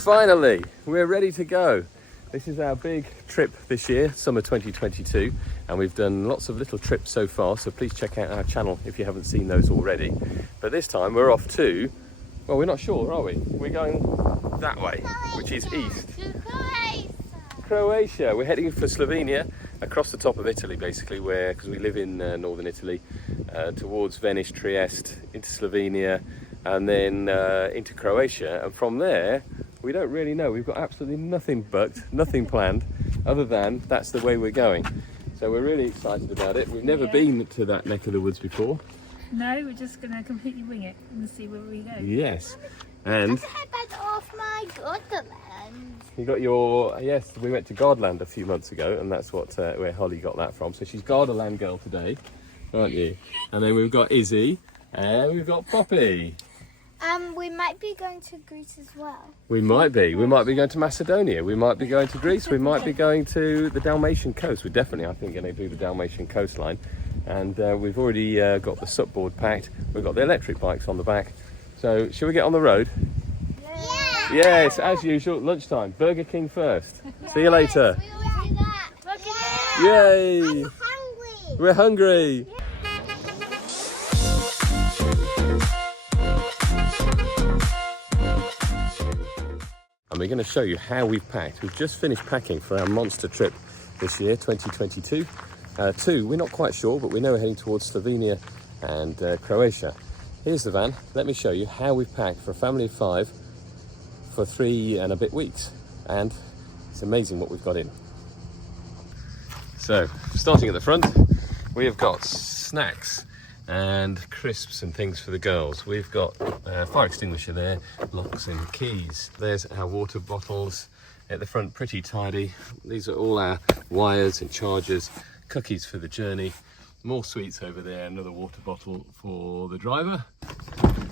Finally, we're ready to go. This is our big trip this year, summer 2022, and we've done lots of little trips so far, so please check out our channel if you haven't seen those already. But this time we're off to, well, we're not sure, are we? We're going that way, which is east. Croatia. We're heading for Slovenia, across the top of Italy basically, because we live in northern Italy, towards Venice, Trieste, into Slovenia, and then into Croatia, and from there we don't really know. We've got absolutely nothing booked, nothing planned, other than that's the way we're going. So we're really excited about it. We've never been to that neck of the woods before. No, we're just going to completely wing it and see where we go. Yes. And off my Godland. you got your, yes, we went to Gardaland a few months ago, and that's what where Holly got that from. So she's Gardaland girl today, aren't you? And then we've got Izzy, and we've got Poppy. We might be going to Greece as well. We might be. We might be going to Macedonia. We might be going to Greece. We might be going to the Dalmatian coast. We're definitely, I think, going to do the Dalmatian coastline. And we've already got the supboard packed. We've got the electric bikes on the back. So, shall we get on the road? Yeah. Yes, as usual, lunchtime. Burger King first. See you later. We will do that. Look at Yay! I'm hungry. We're hungry. And we're going to show you how we've packed. We've just finished packing for our monster trip this year, 2022. We're not quite sure, but we know we're heading towards Slovenia and Croatia. Here's the van. Let me show you how we've packed for a family of 5 for 3 and a bit weeks. And it's amazing what we've got in. So, starting at the front, we have got snacks and crisps and things for the girls. We've got a fire extinguisher there, locks and keys. There's our water bottles at the front, pretty tidy. These are all our wires and chargers, cookies for the journey, more sweets over there, another water bottle for the driver.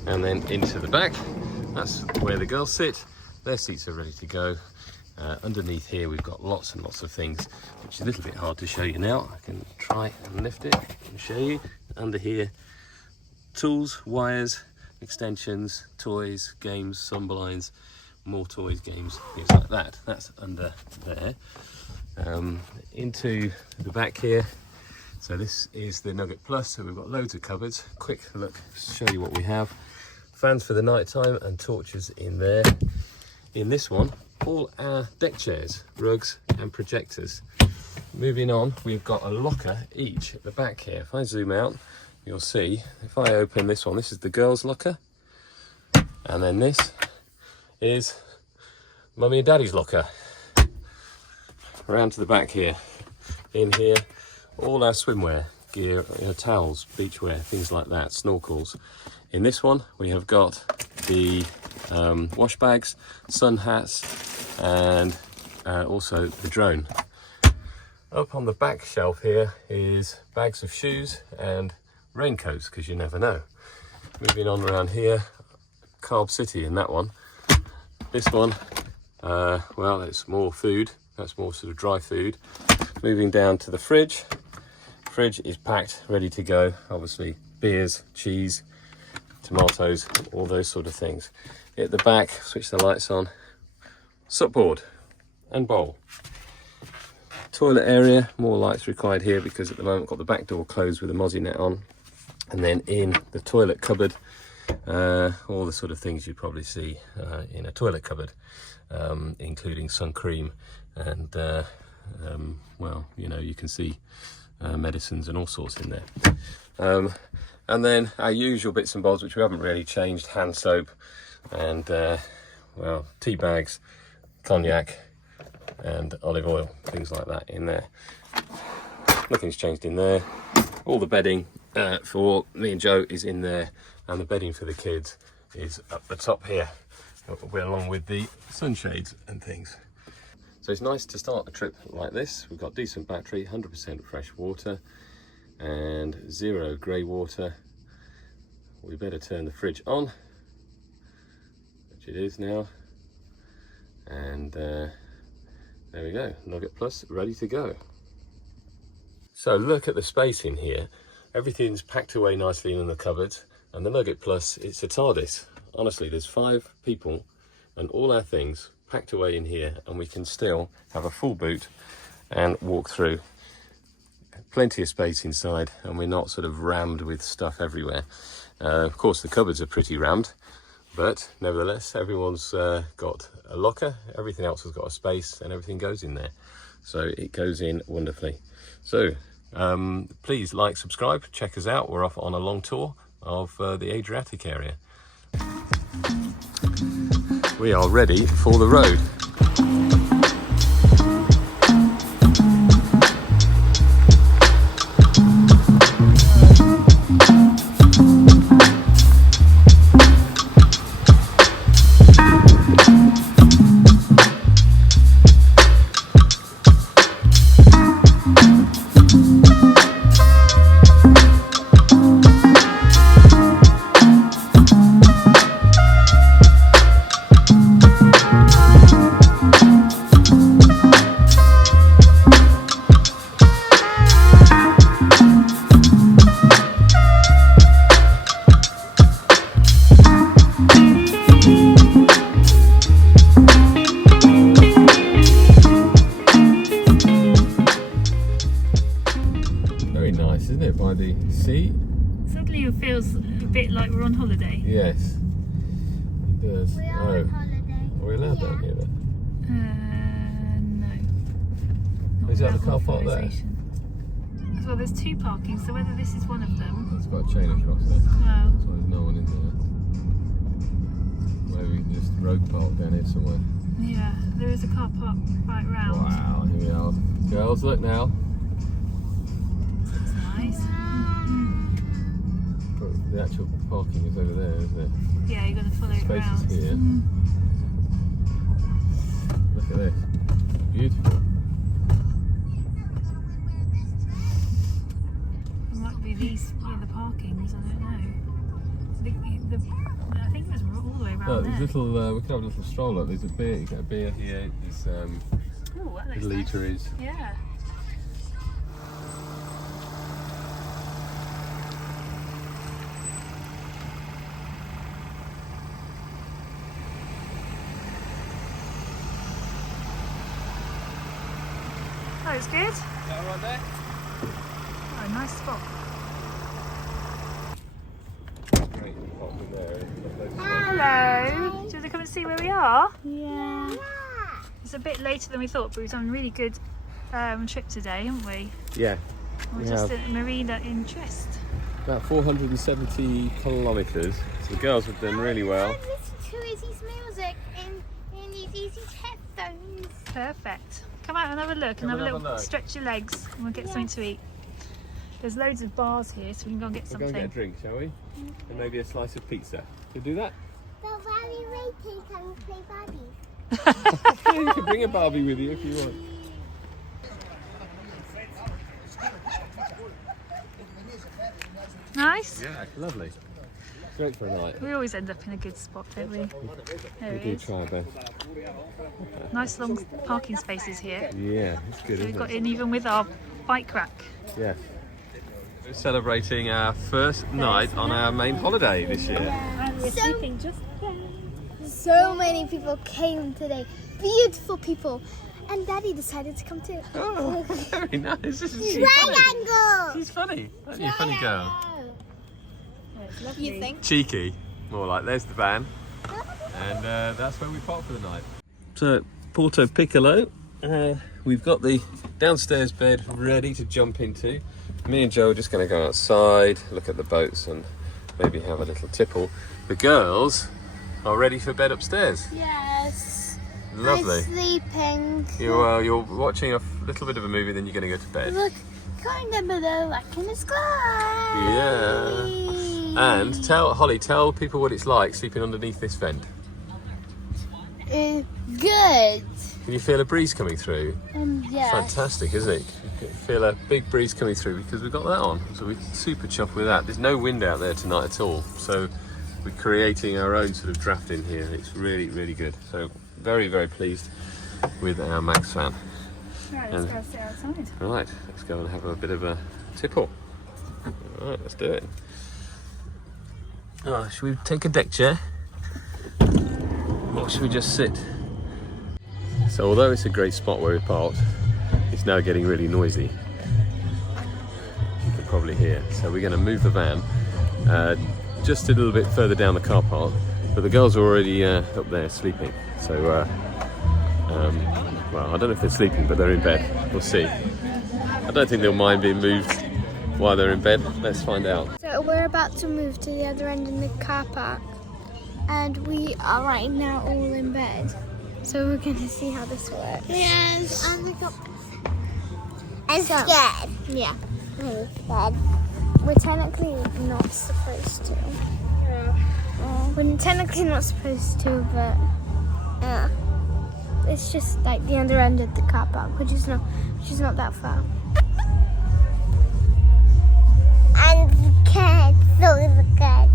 And then into the back, that's where the girls sit. Their seats are ready to go. Underneath here we've got lots and lots of things, which is a little bit hard to show you now. I can try and lift it and show you. Under here, tools, wires, extensions, toys, games, sunblinds, more toys, games, things like that. That's under there. Into the back here. So this is the Nugget Plus, so we've got loads of cupboards. Quick look, show you what we have. Fans for the night time and torches in there. In this one, all our deck chairs, rugs and projectors. Moving on, we've got a locker each at the back here. If I zoom out, you'll see, if I open this one, this is the girls' locker. And then this is Mummy and Daddy's locker. Around to the back here. In here, all our swimwear, gear, towels, beachwear, things like that, snorkels. In this one, we have got the wash bags, sun hats, and also the drone. Up on the back shelf here is bags of shoes and raincoats, because you never know. Moving on around here, Carb City in that one. This one, well, it's more food. That's more sort of dry food. Moving down to the fridge. Fridge is packed, ready to go. Obviously, beers, cheese, tomatoes, all those sort of things. At the back, switch the lights on. Supboard and bowl. Toilet area, more lights required here because at the moment I've got the back door closed with a mozzie net on. And then in the toilet cupboard, all the sort of things you'd probably see in a toilet cupboard, including sun cream and, well, you know, you can see medicines and all sorts in there. And then our usual bits and bobs, which we haven't really changed, hand soap and, well, tea bags, cognac and olive oil, things like that in there. Nothing's changed in there. All the bedding for me and Joe is in there, and the bedding for the kids is up the top here, along with the sunshades and things. So it's nice to start a trip like this. We've got decent battery, 100% fresh water and 0 grey water. We better turn the fridge on, which it is now, and there we go, Nugget Plus ready to go. So look at the space in here. Everything's packed away nicely in the cupboards, and the Nugget Plus, it's a TARDIS. Honestly, there's 5 people and all our things packed away in here, and we can still have a full boot and walk through. Plenty of space inside, and we're not sort of rammed with stuff everywhere. Of course, the cupboards are pretty rammed, but nevertheless, everyone's got a locker, everything else has got a space, and everything goes in there. So it goes in wonderfully. So please like, subscribe, check us out. We're off on a long tour of the Adriatic area. We are ready for the road. By the sea. Suddenly it feels a bit like we're on holiday. Yes, it does. We are on holiday. Are we allowed down here then? No. Is that the car park there? Well, there's two parkings, so whether this is one of them. It's got a chain across there. No. So there's no one in there. Maybe we can just road park down here somewhere. Yeah, there is a car park right round. Wow, here we are. Girls, look now. It's nice. The actual parking is over there, isn't it? Yeah, you're going to follow it Space round. is here. Look at this. Beautiful. It might be these, the parkings, I don't know. I think there's all the way around Look, there. there's little, we can have a little stroll up. There's a beer, you get a beer here. There's Ooh, that looks little nice. eateries. Yeah. Oh, it's good. Is that right there? Oh, nice spot. Great, pop in there. Hello. Do you want to come and see where we are? Yeah. It's a bit later than we thought, but we've done a really good trip today, haven't we? Yeah. We're We just have. at Marina in Trieste. About 470 kilometres. So the girls have done really well. Listen to Izzy's music in Izzy's headphones. Perfect. Come out and have a look and have a little stretch your legs and we'll get something to eat. There's loads of bars here, so we can go and get We'll something. go and get a drink, shall we? And maybe a slice of pizza. Can we do that? But while we're waiting, can we play Barbie? You can bring a Barbie with you if you want. Nice. Yeah, lovely. Great for a night. We always end up in a good spot, don't we? There We it do is. try our best. Nice long parking spaces here. Yeah, it's good, So we've isn't got it? in even with our bike rack. Yeah. We're celebrating our first night on our main holiday this year. And we're So- sleeping just there. So many people came today. Beautiful people. And Daddy decided to come too. Oh, very nice. This is funny. Triangle! She's funny. Aren't you a funny girl? Yeah, it's lovely. You think? Cheeky. More like, there's the van. And that's where we park for the night. So, Porto Piccolo. We've got the downstairs bed ready to jump into. Me and Joe are just going to go outside, look at the boats and maybe have a little tipple. The girls are ready for bed upstairs. Yes. Lovely. I'm sleeping. You're watching a little bit of a movie, then you're going to go to bed. Look, comment below, like in the sky. Yeah. And tell people what it's like sleeping underneath this vent. Good. Can you feel a breeze coming through? Yeah. Fantastic, isn't it? You can feel a big breeze coming through because we've got that on. So we're super chuffed with that. There's no wind out there tonight at all. So we're creating our own sort of draft in here. It's really, really good. So very, very pleased with our Max fan. Right, let's go sit outside. Right, let's go and have a bit of a tipple. All right, let's do it. Oh, should we take a deck chair? Or should we just sit? So although it's a great spot where we parked, it's now getting really noisy. You can probably hear. So we're going to move the van just a little bit further down the car park. But the girls are already up there sleeping. So, well, I don't know if they're sleeping, but they're in bed. We'll see. I don't think they'll mind being moved while they're in bed. Let's find out. So we're about to move to the other end in the car park. And we are right now all in bed. So we're going to see how this works. Yes. I'm scared. Yeah. I'm scared. We're technically not supposed to. We're technically not supposed to, but it's just like the other end of the car park, which is not that far. I'm scared, so scared.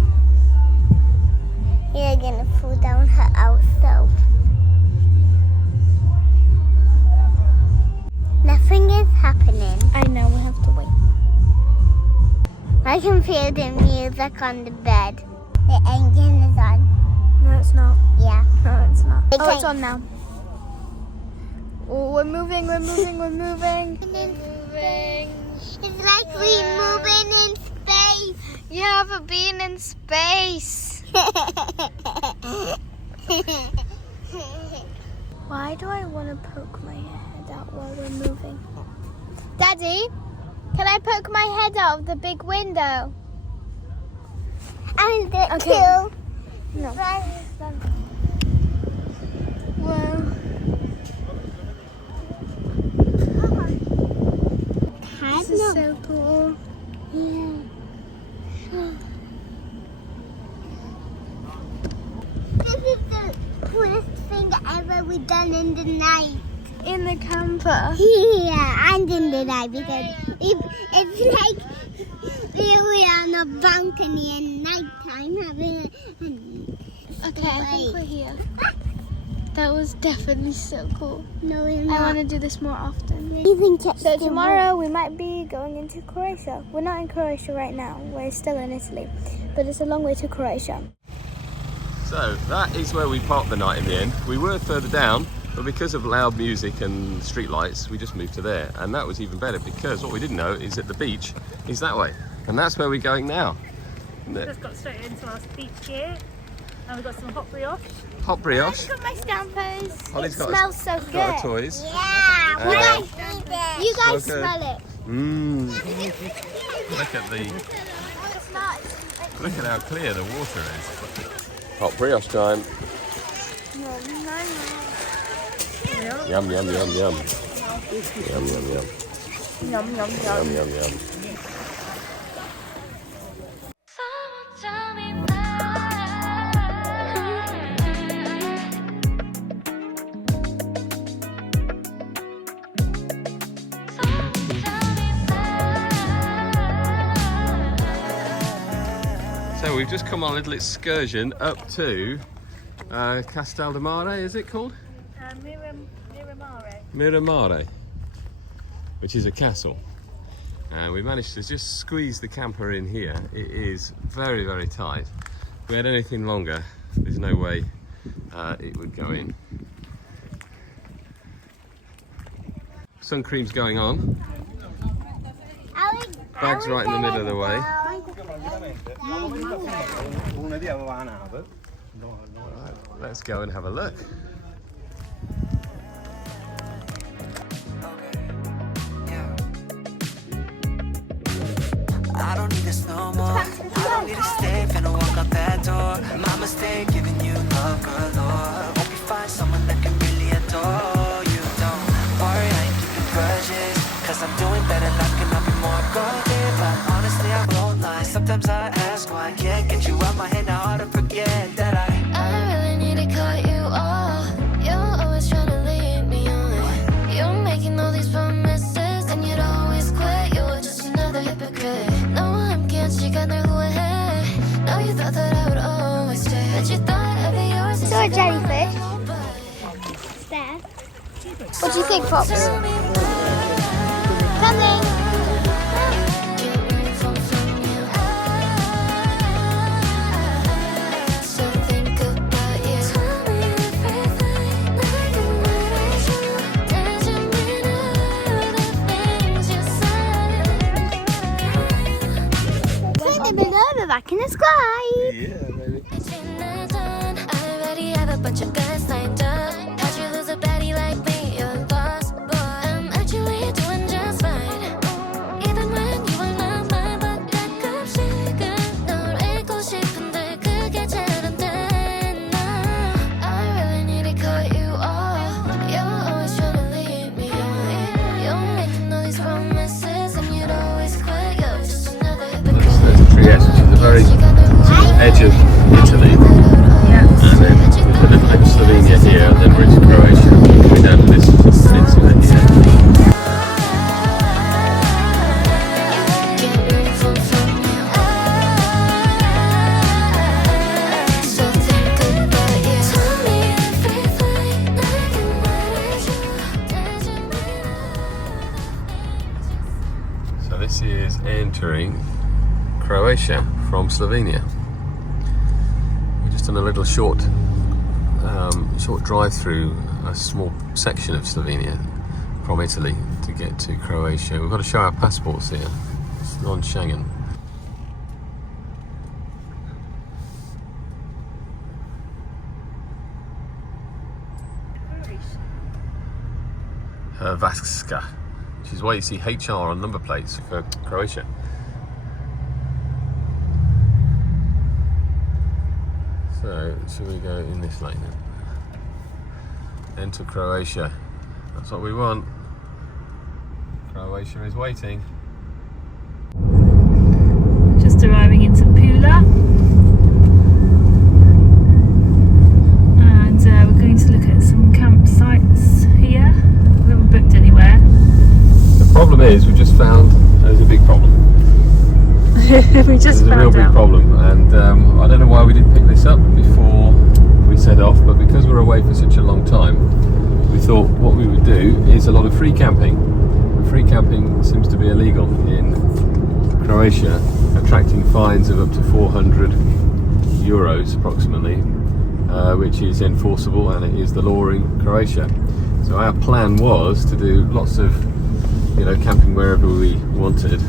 You're gonna pull down her also. Nothing is happening. I know, we have to wait. I can feel the music on the bed. The engine is on. No, it's not. Yeah. No, it's not. Okay. Oh, it's on now. Oh, we're moving. It's like we're moving in space. Yeah, but being in space. Why do I want to poke my head out while we're moving? Daddy, can I poke my head out of the big window? And the Okay. two. No. Well, this is so cool. Yeah. This is the coolest thing ever we've done in the night. In the camper. Yeah, and in the night because it's like we were on a balcony at nighttime having Okay, I think we're here. That was definitely so cool. No, we're I not. want to do this more often. Even So tomorrow we might be going into Croatia. We're not in Croatia right now. We're still in Italy. But it's a long way to Croatia. So that is where we parked the night in the end. We were further down, but because of loud music and street lights, we just moved to there. And that was even better because what we didn't know is that the beach is that way. And that's where we're going now. Just got straight into our beach gear. And we've got some hot brioche. Hot brioche. Got my stampers. Holly's got Smells so got good. her toys. Yeah, we Uh, guys need it. You guys Okay. smell it. Look at It's not. look at how clear the water is. Hot brioche time. Yum yum yum yum. Yum yum yum. Yum, yum, Yum yum. yum yum. So we've just come on a little excursion up to Castel di Mare, is it called? Miramare. Miramare, which is a castle. And we managed to just squeeze the camper in here. It is very, very tight. If we had anything longer, there's no way it would go in. Sun cream's going on. Bag's right in the middle of the way. Right, let's go and have a look. I don't need this no more. I don't need to stay, finna walk out that door. My mistake, giving you love galore. Hope you find someone that can really adore you. Don't worry, I ain't keeping grudges, cause I'm doing better, life cannot be more guarded. But honestly, I won't lie. Sometimes I ask why I can't get you out my head. Now hard to forget that I really need to cut you off. You're always trying to lead me on. You're making all these promises, and you'd always quit. You're just another hypocrite. No, I'm against you, got no way. No, you thought that I would always stay, but you thought I'd be yours. So a jellyfish. There. What do you think, Pops? Coming. So think about you. Tell me if back in the sky. Yeah, baby. I already have a bunch of guys lined up. How'd you lose a baddie like me? You're lost, boy. I'm actually doing just fine. Even when you were not mine, but that 급식은 널 잊고 싶은데 그게 잘 안 돼. I really need to cut you off. You're always trying to lead me on. You're making all these promises and you'd always quit. You're just another hypocrite. There's Trieste, which is the very edge of Italy. And then a little bit of Slovenia here, and then we're into Croatia. Coming down to this peninsula here. Can't move from you. Still thinking about you. Tell me everything I can manage you. So this is entering Croatia from Slovenia. We're just on a little short drive through a small section of Slovenia from Italy to get to Croatia. We've got to show our passports here. It's non-Schengen. Hrvatska, which is why you see HR on number plates for Croatia. So, should we go in this lane then? Enter Croatia. That's what we want. Croatia is waiting. Just arriving into Pula. And we're going to look at some campsites here. We haven't booked anywhere. The problem is, we just found there's a big problem. We just There's a real big problem, and I don't know why we didn't pick this up before we set off, but because we're away for such a long time, we thought what we would do is a lot of free camping. Free camping seems to be illegal in Croatia, attracting fines of up to 400 euros approximately, which is enforceable, and it is the law in Croatia. So our plan was to do lots of, camping wherever we wanted.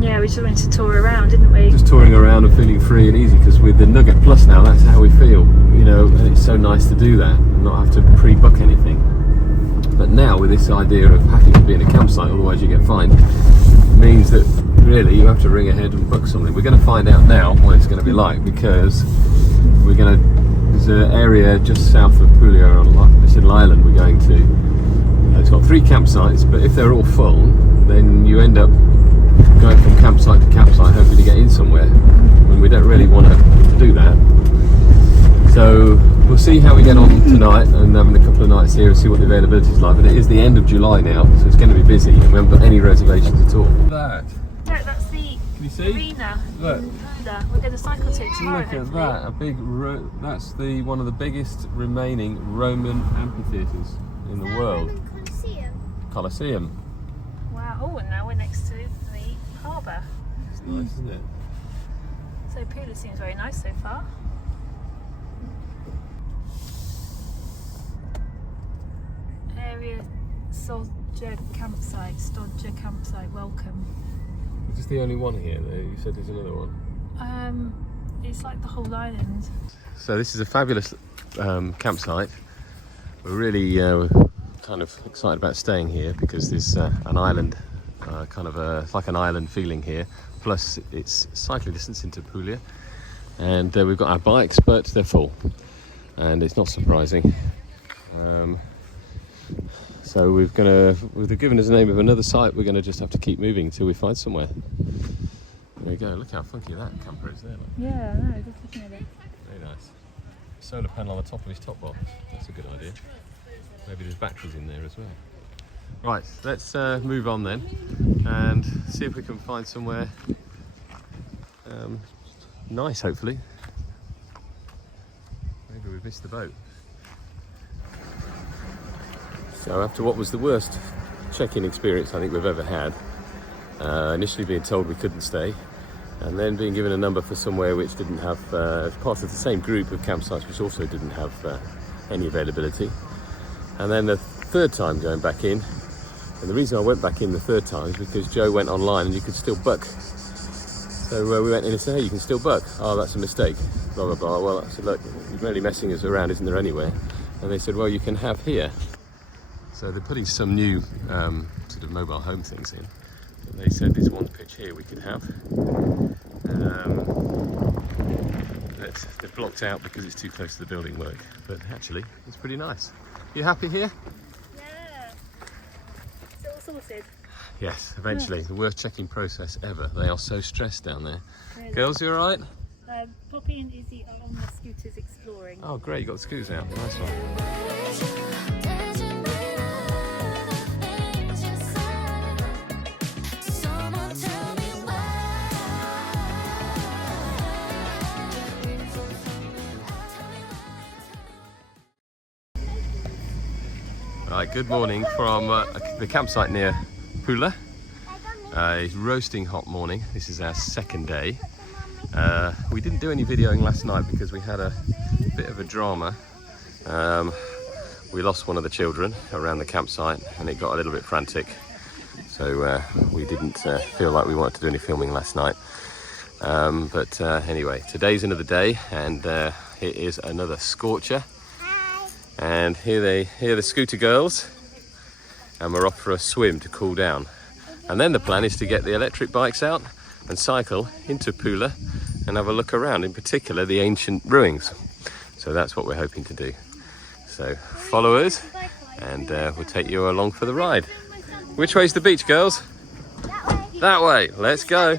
Yeah, we just went to tour around, didn't we? Just touring around and feeling free and easy, because with the Nugget Plus now, that's how we feel, and it's so nice to do that and not have to pre-book anything. But now with this idea of having to be in a campsite, otherwise you get fined, means that really you have to ring ahead and book something. We're going to find out now what it's going to be like, because there's an area just south of Pula on this little island we're going to. It's got 3 campsites, but if they're all full, then you end up going from campsite to campsite hoping to get in somewhere, when we don't really want to do that. So we'll see how we get on tonight, and having a couple of nights here and see what the availability is like. But it is the end of July now, so it's going to be busy, and we haven't got any reservations at all. No, that's the arena. Look. In Pula. We're going to cycle to it tomorrow. Look at that! That's one of the biggest remaining Roman amphitheatres in the world. Colosseum. Wow! Oh, and now we're next to the harbour. It's nice, isn't it? So Pula seems very nice so far. Area Stodja campsite, welcome. Is this the only one here though? You said there's another one. It's like the whole island. So this is a fabulous campsite. We're really kind of excited about staying here, because there's an island, it's like an island feeling here. Plus it's cycling distance into Puglia, and we've got our bikes, but they're full, and it's not surprising. So we've given us the name of another site. We're going to just have to keep moving until we find somewhere. There we go. Look how funky that camper is there. Look. Yeah, I know, just looking at it. Very nice. Solar panel on the top of his top box. That's a good idea. Maybe there's batteries in there as well. Right, let's move on then and see if we can find somewhere nice, hopefully. Maybe we've missed the boat. So after what was the worst check-in experience I think we've ever had, initially being told we couldn't stay, and then being given a number for somewhere which didn't have, as part of the same group of campsites which also didn't have any availability, and then the third time going back in. And the reason I went back in the third time is because Joe went online and you could still book So we went in and said, hey, you can still book. Oh, that's a mistake, blah, blah, blah. Well, I said, look, you're really messing us around, isn't there anywhere? And they said, well, you can have here. So they're putting some new sort of mobile home things in. And they said there's one pitch here we could have. That they've blocked out because it's too close to the building work. But actually, it's pretty nice. You happy here? Yeah. It's all sorted. Yes, eventually. The worst checking process ever. They are so stressed down there. Really? Girls, you alright? Poppy and Izzy are on the scooters exploring. Oh great, you got the scooters out. Nice one. Right, good morning from the campsite near Pula. It's roasting hot morning. This is our second day. We didn't do any videoing last night because we had a bit of a drama. We lost one of the children around the campsite and it got a little bit frantic. So we didn't feel like we wanted to do any filming last night. But anyway, today's another day and it is another scorcher. And here are the scooter girls, and we're off for a swim to cool down. And then the plan is to get the electric bikes out and cycle into Pula and have a look around, in particular the ancient ruins. So that's what we're hoping to do. So follow us and we'll take you along for the ride. Which way's the beach, girls? That way. Let's go.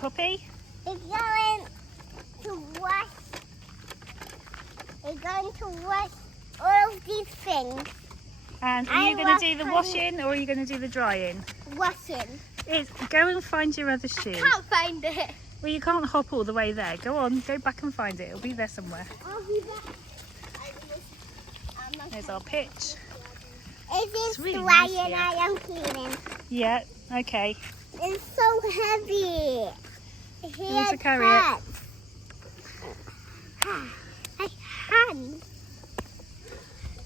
Poppy? We're going to wash all of these things. And are you going to do the washing or are you going to do the drying? Washing. Go and find your other shoe. I can't find it. Well, you can't hop all the way there. Go on, go back and find it. It'll be there somewhere. I'll be back. There's our pitch. It's really drying, nice here. I am cleaning. Yeah, okay. It's so heavy. need to carry it. I can.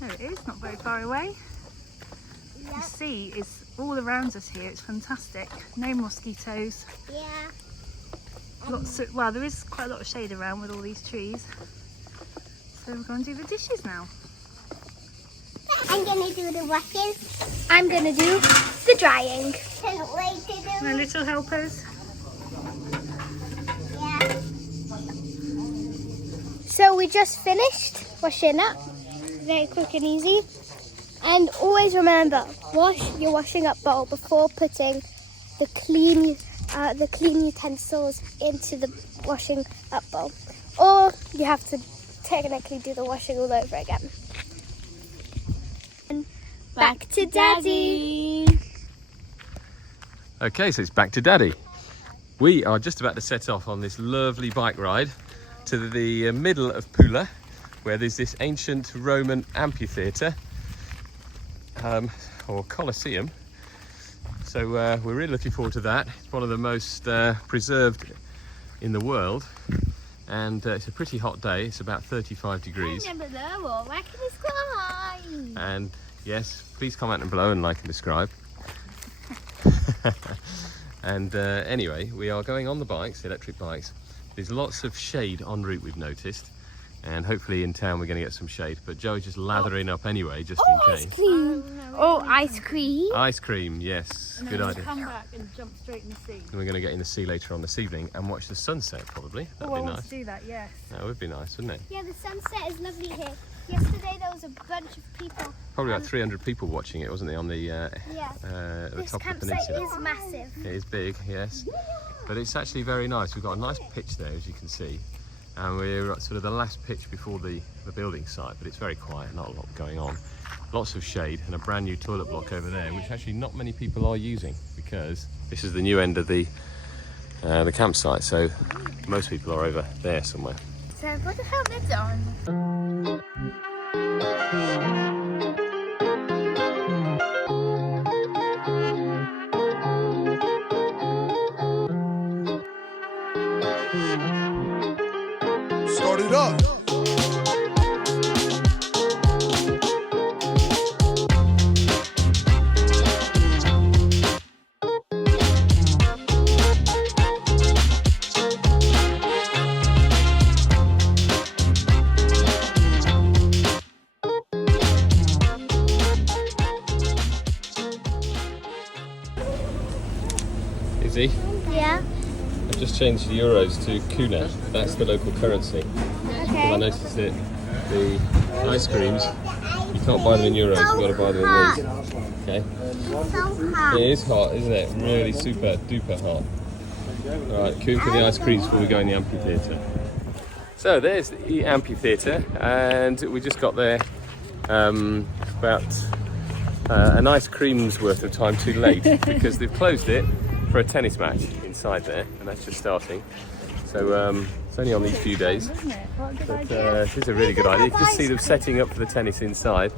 There it is, not very far away. The sea is all around us here. It's fantastic. No mosquitoes. Yeah. Lots of, well, there is quite a lot of shade around with all these trees. So we're going to do the dishes now. I'm going to do the washing. I'm going to do the drying. Can't wait to do My little helpers. Yeah. So we just finished washing up. Very quick and easy. And always remember, wash your washing up bowl before putting the clean utensils into the washing up bowl. Or you have to technically do the washing all over again. And back to Daddy. Okay, so it's back to Daddy. We are just about to set off on this lovely bike ride to the middle of Pula, where there's this ancient Roman amphitheatre, or Colosseum. So we're really looking forward to that. It's one of the most preserved in the world, and it's a pretty hot day. It's about 35 degrees. And yes, please comment and below and like and describe. And anyway, we are going on the bikes, electric bikes. There's lots of shade en route, we've noticed, and hopefully in town we're going to get some shade, but Joe's just lathering up anyway, just in case. Ice cream. Oh, ice cream. Ice cream, yes, good idea. Come back and jump straight in the sea. And we're going to get in the sea later on this evening and watch the sunset, probably. That'd be I want nice. to do that, yes. That would be nice, wouldn't it? Yeah, the sunset is lovely here. Yesterday there was a bunch of people. Probably about 300 people watching it, wasn't it, on the Yeah. the This top of the campsite peninsula. is massive. It is big, yes. But it's actually very nice. We've got a nice pitch there, as you can see. And we're at sort of the last pitch before the building site, but it's very quiet, not a lot going on. Lots of shade and a brand new toilet block over there, which actually not many people are using because this is the new end of the campsite, so most people are over there somewhere. So put the helmet on. Start it up. Izzy, Yeah. I've just changed the euros to kuna. That's the local currency. I Okay. noticed that the ice creams, you can't buy them in euros, you've got to buy them in these. Okay? So hot. It is hot, isn't it? Really super duper hot. Alright, queuing for the ice creams before we go in the amphitheatre. So there's the amphitheatre, and we just got there about an ice cream's worth of time too late because they've closed it for a tennis match inside there, and that's just starting. So it's only on these few days, but this is a really good idea. You can just see them setting up for the tennis inside.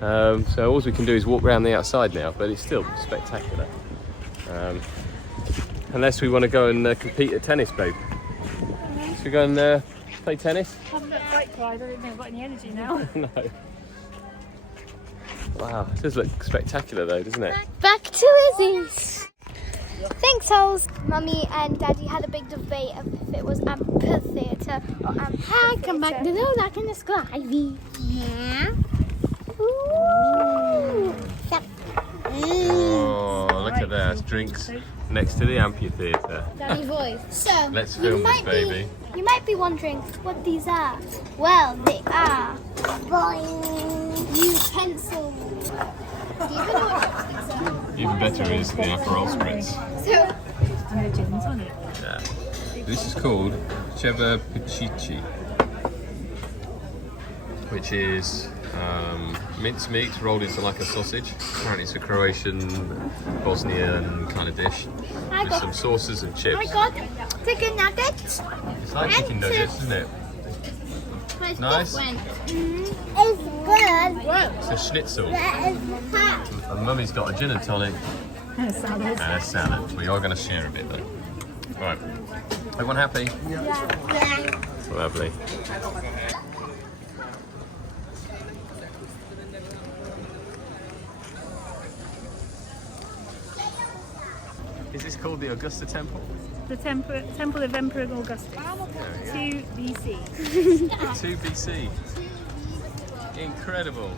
So all we can do is walk around the outside now, but it's still spectacular. Unless we want to go and compete at tennis, babe. Should we go and play tennis? I'm not bike ride, I don't think I've got any energy now. No. Wow, it does look spectacular though, doesn't it? Back to Izzy's. Thanks, Holes. Mummy and Daddy had a big debate of if it was amphitheatre or amphitheatre. Come back to know that in the sky. Yeah. Ooh. Oh, look at that, drinks next to the amphitheatre. Daddy voice. So, Let's film this baby. You might be wondering what these are. Well, they are utensils. Do you know what chopsticks are? Even better is the Aperol spritz. So, No gin and tonic. Yeah. This is called Cheva Pucici, which is minced meat rolled into like a sausage. Apparently it's a Croatian, Bosnian kind of dish with some sauces and chips. I got chicken nuggets. It's like chicken nuggets, isn't it? Nice. It's good. It's a schnitzel. It's hot. And Mummy's got a gin and tonic And a salad. and a salad. We are going to share a bit though. Right. Everyone happy? Yeah. Lovely. Is this called the Augusta Temple? The Temple of Emperor Augustus. 2 BC. 2 BC. Incredible.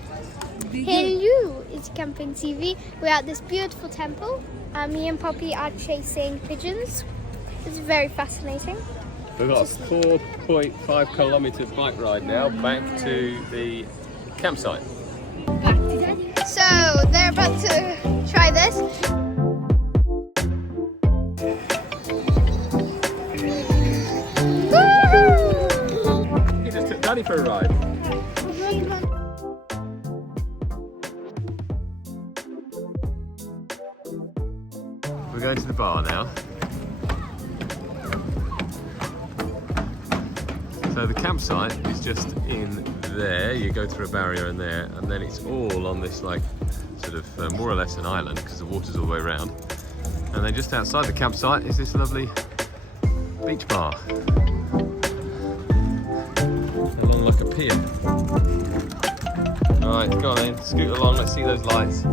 Hello, it's Camping TV. We're at this beautiful temple. Me and Poppy are chasing pigeons. It's very fascinating. We've got a 4.5 kilometre bike ride now back to the campsite. So they're about to try this. You just took Daddy for a ride. We're going to the bar now. So the campsite is just in there. You go through a barrier in there, and then it's all on this like sort of more or less an island because the water's all the way around. And then just outside the campsite is this lovely beach bar along like a pier. All right, go on then, scoot along. Let's see those lights.